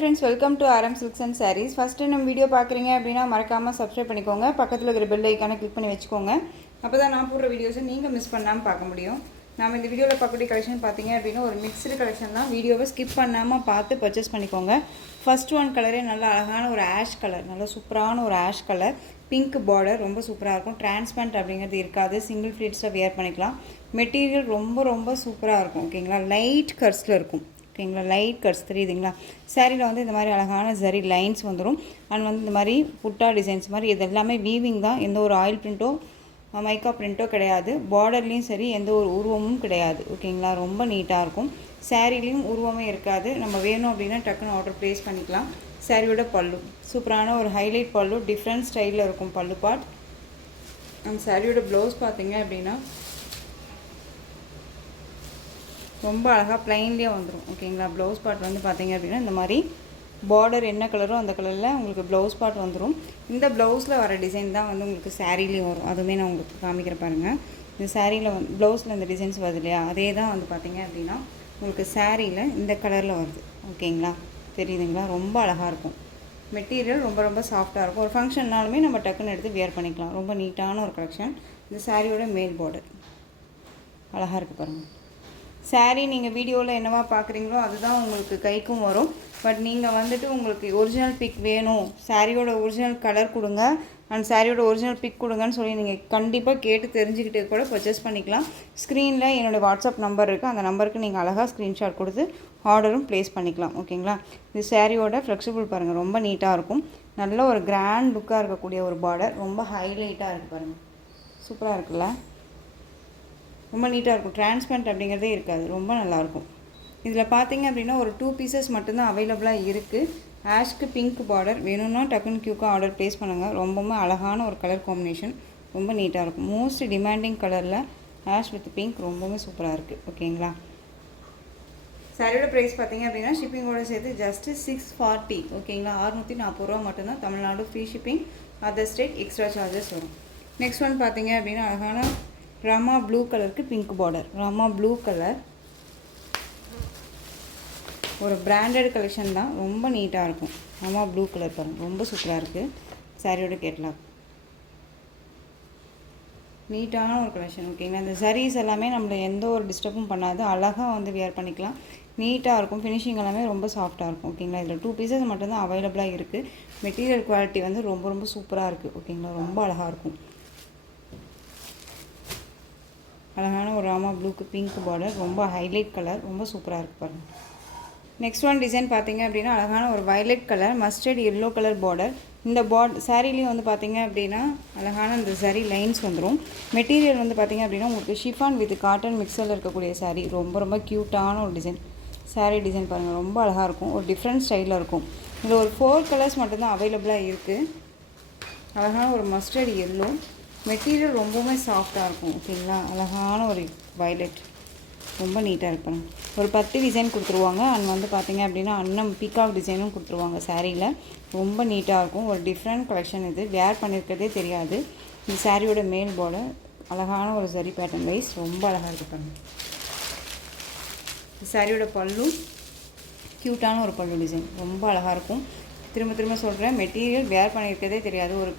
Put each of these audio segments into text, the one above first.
friends, welcome to RM Silks and Sarees. First நம்ம video பார்க்குறீங்க அப்படின்னா மறக்காமல் சப்ஸ்கிரைப் பண்ணிக்கோங்க. பக்கத்தில் இருக்கிற பெல் ஐக்கானை கிளிக் பண்ணி வச்சுக்கோங்க. அப்போ தான் நான் போடுற வீடியோஸை நீங்கள் மிஸ் பண்ணாமல் பார்க்க முடியும். நம்ம இந்த வீடியோவில் பார்க்கக்கூடிய கலெக்ஷன் பார்த்தீங்க அப்படின்னா ஒரு மிக்ஸ்டு கலெக்ஷன் தான். வீடியோவை ஸ்கிப் பண்ணாமல் பார்த்து பர்ச்சேஸ் பண்ணிக்கோங்க. ஃபர்ஸ்ட் ஒன் கலரே நல்ல அழகான ஒரு ஆஷ் கலர், நல்ல சூப்பரான ஒரு ஆஷ் கலர், பிங்க் பார்டர், ரொம்ப சூப்பராக இருக்கும். டிரான்ஸ்பரண்ட் அப்படிங்கிறது இருக்காது, சிங்கிள் ஃப்ளீட்ஸில் வியர் பண்ணிக்கலாம். மெட்டீரியல் ரொம்ப சூப்பராக இருக்கும். ஓகேங்களா, லைட் கர்ஸில் இருக்கும். ஓகேங்களா, லைட் கட்ஸ் தெரியுதுங்களா. சாரியில் வந்து இந்த மாதிரி அழகான ஜரி லைன்ஸ் வந்துடும். அண்ட் வந்து இந்த மாதிரி புட்டா டிசைன்ஸ் மாதிரி இது எல்லாமே வீவிங் தான். எந்த ஒரு ஆயில் பிரிண்ட்டோ மைக்கா பிரிண்ட்டோ கிடையாது. பார்டர்லேயும் சரி எந்த ஒரு உருவமும் கிடையாது. ஓகேங்களா, ரொம்ப நீட்டாக இருக்கும். சாரிலையும் உருவமே இருக்காது. நம்ம வேணும் அப்படின்னா டக்குன்னு ஆர்டர் ப்ளேஸ் பண்ணிக்கலாம். சாரியோட பல்லு சூப்பரான ஒரு ஹைலைட் பல்லு, டிஃப்ரெண்ட் ஸ்டைலில் இருக்கும் பல்லு பார்ட். அண்ட் சாரியோட ப்ளவுஸ் பார்த்தீங்க அப்படின்னா ரொம்ப அழகாக ப்ளைன்லேயே வந்துடும். ஓகேங்களா, ப்ளவுஸ் பார்ட் வந்து பார்த்தீங்க அப்படின்னா இந்த மாதிரி பார்டர் என்ன கலரோ அந்த கலரில் உங்களுக்கு ப்ளவுஸ் பார்ட் வந்துடும். இந்த ப்ளவுஸில் வர டிசைன் தான் வந்து உங்களுக்கு சாரீலேயும் வரும். அதுவுமே நான் உங்களுக்கு காமிக்கிற பாருங்கள். இந்த சாரியில் வந்து ப்ளவுஸில் இந்த டிசைன்ஸ் வருது இல்லையா, அதே தான் வந்து பார்த்தீங்க அப்படின்னா உங்களுக்கு சாரியில் இந்த கலரில் வருது. ஓகேங்களா, தெரியுதுங்களா, ரொம்ப அழகாக இருக்கும். மெட்டீரியல் ரொம்ப சாஃப்டாக இருக்கும். ஒரு ஃபங்க்ஷன்னாலுமே நம்ம டக்குன்னு எடுத்து வியர் பண்ணிக்கலாம். ரொம்ப நீட்டான ஒரு கலெக்ஷன். இந்த சாரியோட மேல் பார்டர் அழகாக இருக்குது பாருங்கள். சாரீ நீங்கள் வீடியோவில் என்னவா பார்க்குறீங்களோ அதுதான் உங்களுக்கு கைக்கும் வரும். பட் நீங்கள் வந்துட்டு உங்களுக்கு ஒரிஜினல் பிக் வேணும், சாரியோட ஒரிஜினல் கலர் கொடுங்க அண்ட் சாரியோட ஒரிஜினல் பிக் கொடுங்கன்னு சொல்லி நீங்கள் கண்டிப்பாக கேட்டு தெரிஞ்சுக்கிட்டே கூட பர்ச்சேஸ் பண்ணிக்கலாம். ஸ்க்ரீனில் என்னோடய வாட்ஸ்அப் நம்பர் இருக்குது. அந்த நம்பருக்கு நீங்கள் அழகாக ஸ்க்ரீன்ஷாட் கொடுத்து ஆர்டரும் ப்ளேஸ் பண்ணிக்கலாம். ஓகேங்களா, இது சாரியோட ஃப்ளெக்சிபிள் பாருங்கள், ரொம்ப நீட்டாக இருக்கும். நல்ல ஒரு கிராண்ட் லுக்காக இருக்கக்கூடிய ஒரு பார்டர், ரொம்ப ஹைலைட்டாக இருக்குது பாருங்கள். சூப்பராக இருக்குல்ல, ரொம்ப நீட்டாக இருக்கும். டிரான்ஸ்பரண்ட் அப்படிங்கிறதே இருக்காது, ரொம்ப நல்லாயிருக்கும். இதில் பார்த்தீங்க அப்படின்னா ஒரு 2 பீசஸ் மட்டும்தான் அவைலபிளாக இருக்குது. ஆஷ்க்கு பிங்க் பார்டர் வேணும்னா டக்குன்னு கியூக்காக ஆர்டர் ப்ளேஸ் பண்ணுங்கள். ரொம்பவுமே அழகான ஒரு கலர் காம்பினேஷன், ரொம்ப நீட்டாக இருக்கும். மோஸ்ட் டிமாண்டிங் கலரில் ஆஷ் வித் பிங்க் ரொம்பவே சூப்பராக இருக்குது. ஓகேங்களா, சாரியோட ப்ரைஸ் பார்த்தீங்க அப்படின்னா ஷிப்பிங்கோட சேர்த்து ஜஸ்ட்டு 640. ஓகேங்களா, 640 ரூபா மட்டும்தான். Tamil Nadu free shipping, other state extra charges வரும். நெக்ஸ்ட் ஒன் பார்த்தீங்க அப்படின்னா அழகான ராமா ப்ளூ கலருக்கு pink border, Rama blue colour ஒரு பிராண்டட் கலெக்ஷன் தான். ரொம்ப நீட்டாக இருக்கும். ராமா ப்ளூ கலர் பாருங்கள், ரொம்ப சூப்பராக இருக்குது. சாரியோட கேட்லாக் நீட்டான ஒரு கலெக்ஷன். ஓகேங்களா, இந்த சாரீஸ் எல்லாமே நம்மளை எந்த ஒரு டிஸ்டர்பும் பண்ணாது, அழகாக வந்து வியர் பண்ணிக்கலாம். நீட்டாக இருக்கும். ஃபினிஷிங் எல்லாமே ரொம்ப சாஃப்டாக இருக்கும். ஓகேங்களா, இதில் 2 பீசஸ் மட்டும்தான் அவைலபிளாக இருக்குது. மெட்டீரியல் குவாலிட்டி வந்து ரொம்ப சூப்பராக இருக்குது. ஓகேங்களா, ரொம்ப அழகாக இருக்கும். அழகான ஒரு ராமா ப்ளூக்கு பிங்க் பார்டர், ரொம்ப ஹைலைட் கலர், ரொம்ப சூப்பராக இருக்குது பாருங்கள். நெக்ஸ்ட் ஒன் டிசைன் பார்த்தீங்க அப்படின்னா அழகான ஒரு violet colour, mustard yellow colour border. இந்த சாரீலையும் வந்து பார்த்தீங்க அப்படின்னா அழகான இந்த சரி லைன்ஸ் வந்துடும். மெட்டீரியல் வந்து பார்த்தீங்க அப்படின்னா உங்களுக்கு ஷிஃபான் வித் காட்டன் மிக்சரில் இருக்கக்கூடிய சாரீ. ரொம்ப க்யூட்டான ஒரு டிசைன். சாரீ டிசைன் பாருங்கள், ரொம்ப அழகாக இருக்கும். ஒரு டிஃப்ரெண்ட் ஸ்டைலில் இருக்கும். இதில் ஒரு 4 கலர்ஸ் மட்டும்தான் அவைலபிளாக இருக்குது. அழகான ஒரு மஸ்டர்ட் எல்லோ, மெட்டீரியல் ரொம்பவுமே சாஃப்டாக இருக்கும். ஓகேங்களா, அழகான ஒரு வயலட், ரொம்ப நீட்டாக இருப்பாங்க. ஒரு 10 டிசைன் கொடுத்துருவாங்க. அண்ட் வந்து பார்த்தீங்க அப்படின்னா அன்னம் பீகாக் டிசைனும் கொடுத்துருவாங்க சாரியில். ரொம்ப நீட்டாக இருக்கும். ஒரு டிஃப்ரெண்ட் கலெக்ஷன் இது, வேர் பண்ணியிருக்கிறதே தெரியாது. இந்த சாரியோட மேல் பார்டர் அழகான ஒரு சரி பேட்டர்ன் வைஸ் ரொம்ப அழகாக இருப்பாங்க. இந்த சாரியோட பல்லு க்யூட்டான ஒரு பல்லு டிசைன், ரொம்ப அழகாக இருக்கும். திரும்ப சொல்கிறேன், மெட்டீரியல் வேர் பண்ணியிருக்கிறதே தெரியாது. ஒரு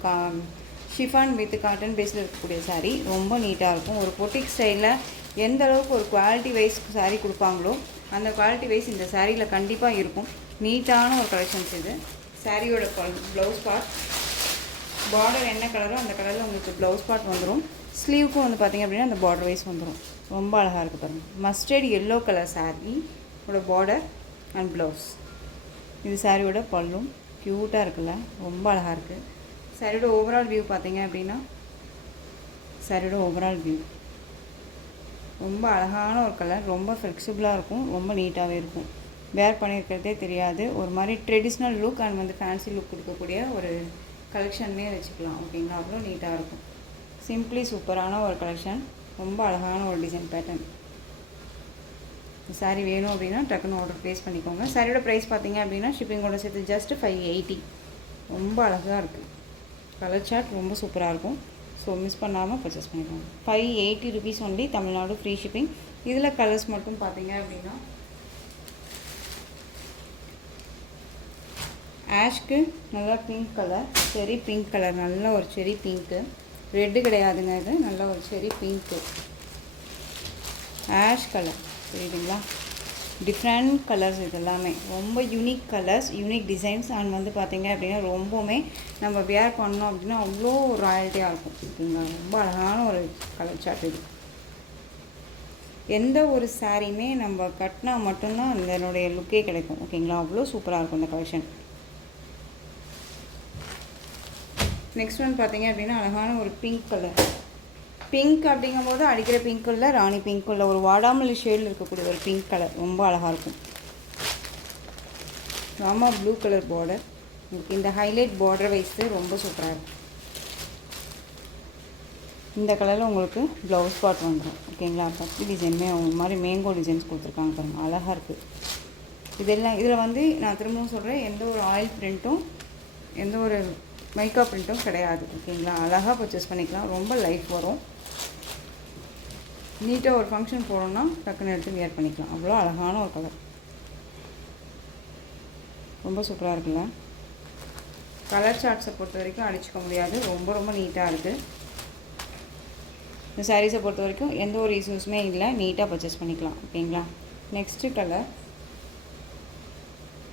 ஷிஃபான் வித் காட்டன் பேஸில் இருக்கக்கூடிய சாரீ, ரொம்ப நீட்டாக இருக்கும். ஒரு பொட்டிக் ஸ்டைலில் எந்த அளவுக்கு ஒரு குவாலிட்டி வைஸ் சாரீ கொடுப்பாங்களோ அந்த குவாலிட்டி வைஸ் இந்த சாரியில் கண்டிப்பாக இருக்கும். நீட்டான ஒரு கலெக்ஷன்ஸ் இது. சாரியோட ப்ளவுஸ் பார்ட், பார்டர் என்ன கலரோ அந்த கலரில் உங்களுக்கு ப்ளவுஸ் பார்ட் வந்துடும். ஸ்லீவுக்கும் வந்து பார்த்திங்க அப்படின்னா அந்த பார்டர் வைஸ் வந்துடும். ரொம்ப அழகாக இருக்குது பாருங்கள். மஸ்டர்ட் எல்லோ கலர் சாரியோட பார்டர் அண்ட் ப்ளவுஸ். இது சாரியோட பல்லும் க்யூட்டாக இருக்குல்ல, ரொம்ப அழகாக இருக்குது. சாரியோட ஓவரால் வியூ பார்த்தீங்க அப்படின்னா சாரியோட ஓவரால் வியூ ரொம்ப அழகான ஒரு கலர், ரொம்ப ஃப்ளெக்சிபிளாக இருக்கும், ரொம்ப நீட்டாகவே இருக்கும். வேர் பண்ணியிருக்கிறதே தெரியாது. ஒரு மாதிரி ட்ரெடிஷ்னல் லுக் அண்ட் வந்து ஃபேன்சி லுக் கொடுக்கக்கூடிய ஒரு கலெக்ஷன்னே வச்சுக்கலாம். ஓகேங்களா, அவ்வளோ நீட்டாக இருக்கும். சிம்பிளி சூப்பரான ஒரு கலெக்ஷன், ரொம்ப அழகான ஒரு டிசைன் பேட்டர்ன். சாரீ வேணும் அப்படின்னா டக்குன்னு ஆர்டர் ப்ளேஸ் பண்ணிக்கோங்க. சாரியோட ப்ரைஸ் பார்த்தீங்க அப்படின்னா ஷிப்பிங்கோட சேர்த்து ஜஸ்ட் 580. ரொம்ப அழகாக இருக்குது. கலர் சார்ட் ரொம்ப சூப்பராக இருக்கும். ஸோ மிஸ் பண்ணாமல் பர்ச்சேஸ் பண்ணிக்கோங்க. 580 rupees only, Tamil Nadu free shipping. இதில் கலர்ஸ் மட்டும் பார்த்தீங்க அப்படின்னா ஆஷ்க்கு நல்லா பிங்க் கலர், செரி பிங்க் கலர், நல்ல ஒரு செரி பிங்க்கு. ரெட்டு கிடையாதுங்க, இது நல்ல ஒரு செரி பிங்க்கு, ஆஷ் கலர். தெரியுதுங்களா? டிஃப்ரெண்ட் கலர்ஸ் இது எல்லாமே ரொம்ப unique colours, unique designs. And வந்து பார்த்திங்க அப்படின்னா ரொம்பவுமே நம்ம வியர் பண்ணோம் அப்படின்னா அவ்வளோ ராயல்ட்டியாக இருக்கும். ஓகேங்களா? ரொம்ப அழகான ஒரு கலர் சார்ட் இது. எந்த ஒரு சாரியுமே நம்ம கட்டினா மட்டும்தான் அதனுடைய லுக்கே கிடைக்கும். ஓகேங்களா? அவ்வளோ சூப்பராக இருக்கும் இந்த கலெக்ஷன். நெக்ஸ்ட் ஒன் பார்த்தீங்க அப்படின்னா அழகான ஒரு பிங்க் கலர். பிங்க் அப்படிங்கும்போது அடிக்கிற பிங்க் இல்லை, ராணி பிங்க் இல்லை, ஒரு வாடாமல்லி ஷேடில் இருக்கக்கூடிய ஒரு பிங்க் கலர் ரொம்ப அழகாக இருக்கும். Rama blue colour border. உங்களுக்கு இந்த ஹைலைட் பார்டர் வைஸு ரொம்ப சூப்பராக இருக்கும். இந்த கலரில் உங்களுக்கு ப்ளவுஸ் பார்ட் வந்துடும். ஓகேங்களா? பத்து டிசைனுமே அவங்க மாதிரி மேங்கோ டிசைன்ஸ் கொடுத்துருக்காங்க பாருங்கள், அழகாக இருக்குது. இதெல்லாம் இதில் வந்து நான் திரும்பவும் சொல்கிறேன், எந்த ஒரு ஆயில் பிரிண்ட்டும் எந்த ஒரு மைக்கா பிரிண்ட்டும் கிடையாது. ஓகேங்களா? அழகாக பர்ச்சேஸ் பண்ணிக்கலாம். ரொம்ப லைஃப் வரும். நீட்டாக ஒரு ஃபங்க்ஷன் போகிறோன்னா டக்குன்னு எடுத்து வியர் பண்ணிக்கலாம். அவ்வளோ அழகான ஒரு கலர், ரொம்ப சூப்பராக இருக்குல்ல? கலர் சார்ட்ஸை பொறுத்த வரைக்கும் அடிச்சுக்க முடியாது. ரொம்ப ரொம்ப நீட்டாக இருக்குது. இந்த சாரீஸை பொறுத்த வரைக்கும் எந்த ஒரு இஷ்யூஸுமே இல்லை, நீட்டாக பர்ச்சேஸ் பண்ணிக்கலாம். ஓகேங்களா? நெக்ஸ்ட்டு கலர்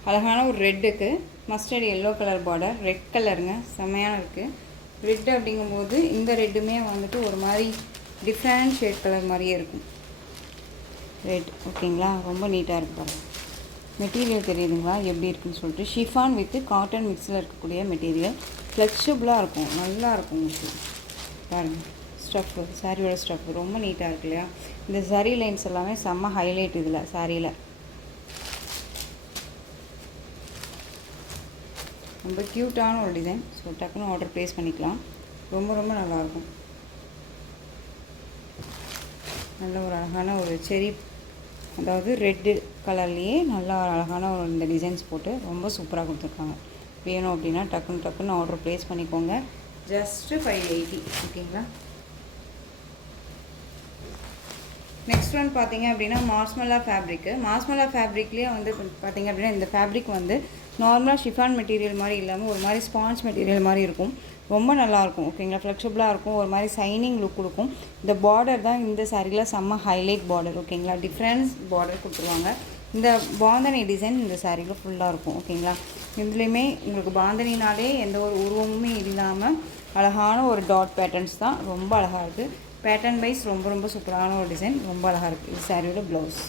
அழகான ஒரு ரெட்டுக்கு mustard yellow colour border, red கலருங்க, செம்மையான இருக்குது. ரெட் அப்படிங்கும்போது இந்த ரெட்டுமே வந்துட்டு ஒரு மாதிரி டிஃப்ரெண்ட் ஷேட் கலர் மாதிரியே இருக்கும் ரெட். ஓகேங்களா? ரொம்ப நீட்டாக இருக்குது பாருங்கள். மெட்டீரியல் தெரியுதுங்களா எப்படி இருக்குன்னு சொல்லிட்டு? ஷிஃபான் வித்து காட்டன் மிக்ஸில் இருக்கக்கூடிய மெட்டீரியல், ஃப்ளெக்சிபிளாக இருக்கும், நல்லா இருக்கும் உங்களுக்கு. பாருங்கள் ஸ்டஃப்பு, சாரியோட ஸ்டஃப்பு ரொம்ப நீட்டாக இருக்கு இல்லையா? இந்த சரி லைன்ஸ் எல்லாமே செம்ம ஹைலைட் இதில் சாரியில். ரொம்ப க்யூட்டான ஒரு டிசைன். ஸோ டக்குன்னு ஆர்டர் ப்ளேஸ் பண்ணிக்கலாம். ரொம்ப ரொம்ப நல்லாயிருக்கும். நல்ல ஒரு அழகான ஒரு செரி, அதாவது ரெட்டு கலர்லேயே நல்லா அழகான ஒரு இந்த டிசைன்ஸ் போட்டு ரொம்ப சூப்பராக கொடுத்துருக்காங்க. வேணும் அப்படின்னா டக்குன்னு ஆர்டர் ப்ளேஸ் பண்ணிக்கோங்க. ஜஸ்ட்டு 580. ஓகேங்களா? நெக்ஸ்ட் ஒன் பார்த்தீங்க அப்படின்னா மாஸ்மலா ஃபேப்ரிக்கு. மாஸ்மலா ஃபேப்ரிக்லேயே வந்து பார்த்திங்க அப்படின்னா இந்த ஃபேப்ரிக் வந்து நார்மலாக ஷிஃபான் மெட்டீரியல் மாதிரி இல்லாமல் ஒரு மாதிரி ஸ்பாஞ்ச் மெட்டீரியல் மாதிரி இருக்கும். ரொம்ப நல்லாயிருக்கும். ஓகேங்களா? ஃப்ளெக்சிபிளாக இருக்கும், ஒரு மாதிரி சைனிங் லுக் கொடுக்கும். இந்த பார்டர் தான் இந்த சாரியில் செம்ம ஹைலைட் பார்டர். ஓகேங்களா? டிஃப்ரென்ஸ் பார்டர் கொடுத்துருவாங்க. இந்த பாந்தனி டிசைன் இந்த சாரியில் ஃபுல்லாக இருக்கும். ஓகேங்களா? இதுலேயுமே உங்களுக்கு பாந்தனினாலே எந்த ஒரு உருவமுமே இல்லாமல் அழகான ஒரு டாட் பேட்டர்ன்ஸ் தான், ரொம்ப அழகாக இருக்குது. பேட்டர்ன் வைஸ் ரொம்ப ரொம்ப சூப்பரான ஒரு டிசைன், ரொம்ப அழகாக இருக்குது. இது சாரியோட ப்ளவுஸ்.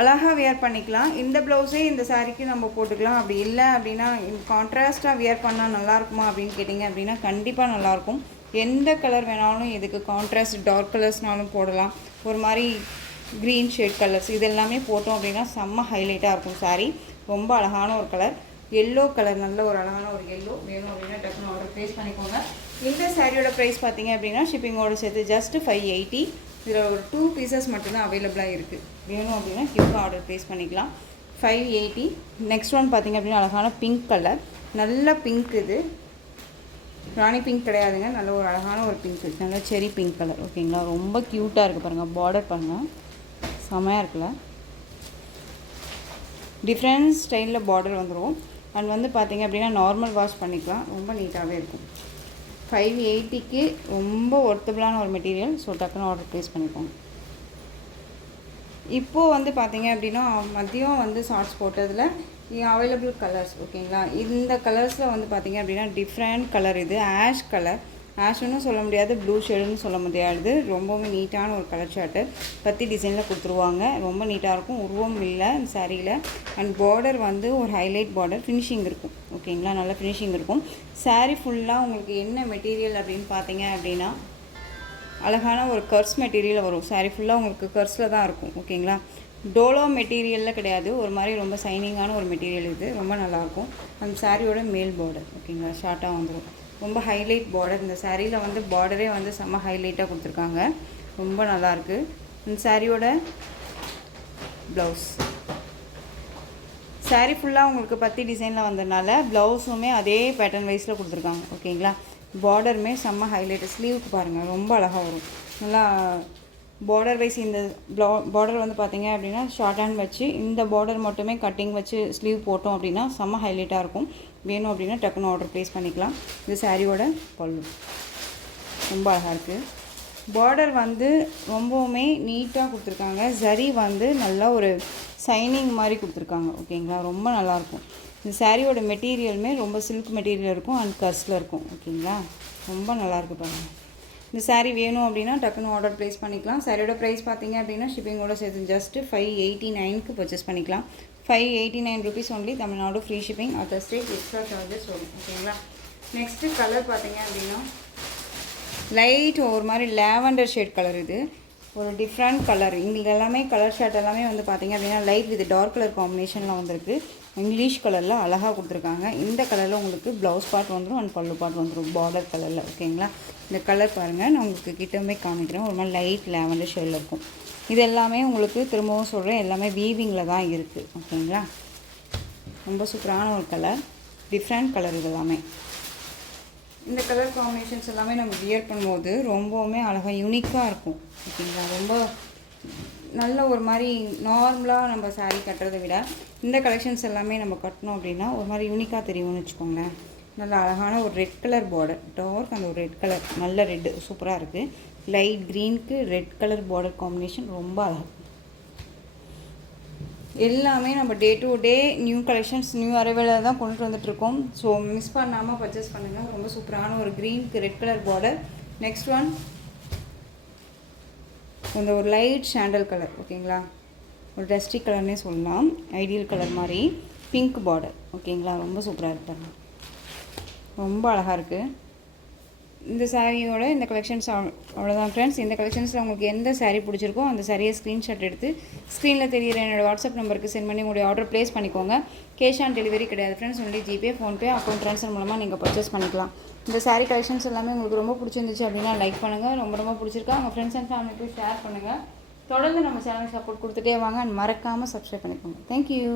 அழகாக வியர் பண்ணிக்கலாம். இந்த ப்ளவுஸே இந்த சாரிக்கு நம்ம போட்டுக்கலாம். அப்படி இல்லை அப்படின்னா கான்ட்ராஸ்ட்டாக வியர் பண்ணால் நல்லாயிருக்குமா அப்படின்னு கேட்டிங்க அப்படின்னா கண்டிப்பாக நல்லாயிருக்கும். எந்த கலர் வேணாலும் இதுக்கு கான்ட்ராஸ்ட் டார்க் கலர்ஸ்னாலும் போடலாம். ஒரு மாதிரி க்ரீன் ஷேட் கலர்ஸ் இது எல்லாமே போட்டோம் அப்படின்னா செம்ம ஹைலைட்டாக இருக்கும் சாரீ. ரொம்ப அழகான ஒரு கலர், எல்லோ கலர், நல்ல ஒரு அழகான ஒரு எல்லோ. வேணும் அப்படின்னா டக்குன்னு ஆர்டர் ப்ளேஸ் பண்ணிக்கோங்க. இந்த சாரியோட ப்ரைஸ் பார்த்தீங்க அப்படின்னா ஷிப்பிங்கோடு சேர்த்து ஜஸ்ட்டு 580. இதில் ஒரு 2 பீசஸ் மட்டும்தான் அவைலபிளாக இருக்குது. வேணும் அப்படின்னா கிஃப்ட் ஆர்டர் ப்ளேஸ் பண்ணிக்கலாம். 580. நெக்ஸ்ட் ஒன் பார்த்திங்க அப்படின்னா அழகான பிங்க் கலர், நல்ல பிங்க். இது ராணி பிங்க் கிடையாதுங்க, நல்ல ஒரு அழகான ஒரு பிங்க், நல்ல செரி பிங்க் கலர். ஓகேங்களா? ரொம்ப க்யூட்டாக இருக்குது பாருங்கள். பார்டர் பாருங்கள், செமையாக இருக்குல்ல? டிஃப்ரெண்ட் ஸ்டைலில் பார்டர் வந்துடும். அண்ட் வந்து பார்த்திங்க அப்படின்னா நார்மல் வாஷ் பண்ணிக்கலாம், ரொம்ப நீட்டாகவே இருக்கும். 580க்கு ரொம்ப ஒர்த்தபிளான ஒரு மெட்டீரியல். ஸோ டக்குன்னு ஆர்டர் ப்ளேஸ் பண்ணிப்போம். இப்போது வந்து பார்த்திங்க அப்படின்னா மதியம் வந்து ஷார்ட்ஸ் போட்டதில் அவைலபிள் கலர்ஸ். ஓகேங்களா? இந்த கலர்ஸில் வந்து பார்த்திங்க அப்படின்னா டிஃப்ரெண்ட் கலர். இது ஆஷ் கலர், ஆஷ்னு சொல்ல முடியாது, ப்ளூ ஷேடுன்னு சொல்ல முடியாது. ரொம்பவும் நீட்டான ஒரு கலர் சார்ட்டு பற்றி டிசைனில் கொடுத்துருவாங்க. ரொம்ப நீட்டாக இருக்கும், உருவம் இல்லை இந்த சாரியில். அண்ட் பார்டர் வந்து ஒரு ஹைலைட் பார்டர், ஃபினிஷிங் இருக்கும். ஓகேங்களா? நல்ல ஃபினிஷிங் இருக்கும். சாரீ ஃபுல்லாக உங்களுக்கு என்ன மெட்டீரியல் அப்படின்னு பார்த்தீங்க அப்படின்னா அழகான ஒரு கர்ஸ் மெட்டீரியல் வரும். சாரீ ஃபுல்லாக உங்களுக்கு கர்ஸில் தான் இருக்கும். ஓகேங்களா? டோலோ மெட்டீரியலில் கிடையாது, ஒரு மாதிரி ரொம்ப சைனிங்கான ஒரு மெட்டீரியல். இது ரொம்ப நல்லாயிருக்கும். அந்த சாரியோட மேல் பார்டர் ஓகேங்களா ஷார்ட்டாக வந்துடும். ரொம்ப ஹைலைட் பார்டர். இந்த சாரியில் வந்து பார்டரே வந்து செம்ம ஹைலைட்டாக கொடுத்துருக்காங்க, ரொம்ப நல்லாயிருக்கு. இந்த சாரியோட ப்ளவுஸ், சாரீ ஃபுல்லாக உங்களுக்கு பத்தி டிசைனில் வந்ததுனால ப்ளவுஸுமே அதே பேட்டர்ன் வைஸில் கொடுத்துருக்காங்க. ஓகேங்களா? பார்டருமே செம்ம ஹைலைட்டு. ஸ்லீவுக்கு பாருங்கள் ரொம்ப அழகாக வரும். நல்லா பார்டர் வைஸ் இந்த பார்டர் வந்து பார்த்தீங்க அப்படின்னா ஷார்ட் ஹேண்ட் வச்சு இந்த பார்டர் மட்டுமே கட்டிங் வச்சு ஸ்லீவ் போட்டோம் அப்படின்னா செம்ம ஹைலைட்டாக இருக்கும். வேணும் அப்படின்னா டக்குன்னு ஆர்டர் ப்ளேஸ் பண்ணிக்கலாம். இது சாரியோட பல்லு ரொம்ப அழகாக இருக்குது. பார்டர் வந்து ரொம்பவுமே நீட்டாக கொடுத்துருக்காங்க. சரி வந்து நல்லா ஒரு சைனிங் மாதிரி கொடுத்துருக்காங்க. ஓகேங்களா, ரொம்ப நல்லாயிருக்கும். இந்த சாரியோட மெட்டீரியலுமே ரொம்ப சில்க் மெட்டீரியல் இருக்கும் அண்ட் கர்ஸில் இருக்கும். ஓகேங்களா, ரொம்ப நல்லாயிருக்கு பாருங்கள். இந்த சாரீ வேணும் அப்படின்னா டக்குன்னு ஆர்டர் ப்ளேஸ் பண்ணிக்கலாம். சாரியோட ப்ரைஸ் பார்த்தீங்க அப்படின்னா ஷிப்பிங்கோட சேர்த்து ஜஸ்ட்டு 589க்கு பர்ச்சேஸ் பண்ணிக்கலாம். 589 rupees only. Tamil Nadu free shipping. Other state extra charges வரும். ஓகேங்களா. நெக்ஸ்ட்டு கலர் பார்த்தீங்க அப்படின்னா லைட் ஒரு மாதிரி லேவண்டர் ஷேட் கலர். இது ஒரு டிஃப்ரெண்ட் கலர். எங்களுக்கு எல்லாமே கலர் ஷர்ட் எல்லாமே வந்து பார்த்திங்க அப்படின்னா லைட் வித் டார்க் கலர் காம்பினேஷனில் வந்திருக்கு. இங்கிலீஷ் கலரில் அழகாக கொடுத்துருக்காங்க. இந்த கலரில் உங்களுக்கு ப்ளவுஸ் பார்ட் வந்துடும் அண்ட் பல்லு பார்ட் வந்துடும் பார்டர் கலரில். ஓகேங்களா, இந்த கலர் பாருங்கள், நான் உங்களுக்கு கிட்டமே காமிக்கிறேன். ஒரு மாதிரி லைட் லேவண்டர் ஷேடில் இருக்கும். இது எல்லாமே உங்களுக்கு திரும்பவும் சொல்கிறேன், எல்லாமே வீவிங்கில் தான் இருக்குது. ஓகேங்களா, ரொம்ப சூப்பரான ஒரு கலர், டிஃப்ரெண்ட் கலர். இது எல்லாமே இந்த கலர் காம்பினேஷன்ஸ் எல்லாமே நம்ம வியர் பண்ணும்போது ரொம்பவுமே அழகாக யூனிக்காக இருக்கும். ஓகேங்களா, ரொம்ப நல்ல ஒரு மாதிரி நார்மலாக நம்ம சாரீ கட்டுறதை விட இந்த கலெக்ஷன்ஸ் எல்லாமே நம்ம கட்டணும் அப்படின்னா ஒரு மாதிரி யூனிக்காக தெரியும்னு வச்சுக்கோங்களேன். நல்ல அழகான ஒரு ரெட் கலர் பார்டர், டார்க் அந்த ஒரு ரெட் கலர், நல்ல ரெட்டு சூப்பராக இருக்குது. லைட் க்ரீனுக்கு ரெட் கலர் பார்டர் காம்பினேஷன் ரொம்ப அழகாக. எல்லாமே நம்ம day to day new collections, new அரைவலில் தான் கொண்டுட்டு வந்துட்டுருக்கோம். ஸோ மிஸ் பண்ணாமல் பர்ச்சேஸ் பண்ணுங்கள். ரொம்ப சூப்பரான ஒரு க்ரீனுக்கு red colour border. Next one இந்த ஒரு லைட் சாண்டல் கலர். ஓகேங்களா, ஒரு டஸ்டி கலர்னே சொல்லலாம், ஐடியல் கலர் மாதிரி பிங்க் பார்டர். ஓகேங்களா, ரொம்ப சூப்பராக இருப்பாங்க, ரொம்ப அழகாக இருக்குது. இந்த சாரியோட இந்த கலெக்ஷன்ஸ் அவ்வளோதான் ஃப்ரெண்ட்ஸ். இந்த கலெக்ஷன்ஸில் உங்களுக்கு எந்த சாரீ பிடிச்சிருக்கோ அந்த சாரியை ஸ்க்ரீன்ஷாட் எடுத்து ஸ்க்ரீனில் தெரியிற என்னோடய வாட்ஸ்அப் நம்பருக்கு சென்ட் பண்ணி உங்களுடைய ஆர்டர் ப்ளேஸ் பண்ணிக்கோங்க. கேஷ் ஆன் டெலிவரி கிடையாது friends, only GPay, PhonePe, account transfer மூலமாக நீங்கள் பர்ச்சேஸ் பண்ணிக்கலாம். இந்த சாரீ கலெக்ஷன்ஸ் எல்லாமே உங்களுக்கு ரொம்ப பிடிச்சிருந்துச்சு அப்படின்னா லைக் பண்ணுங்கள். ரொம்ப பிடிச்சிருக்கா உங்கள் ஃப்ரெண்ட்ஸ் அண்ட் ஃபேமிலிக்கு ஷேர் பண்ணுங்கள். தொடர்ந்து நம்ம சேனலுக்கு சப்போர்ட் கொடுத்துட்டே வாங்க அண்ட் மறக்காமல் சப்ஸ்கிரைப் பண்ணிக்கோங்க. தேங்க்யூ.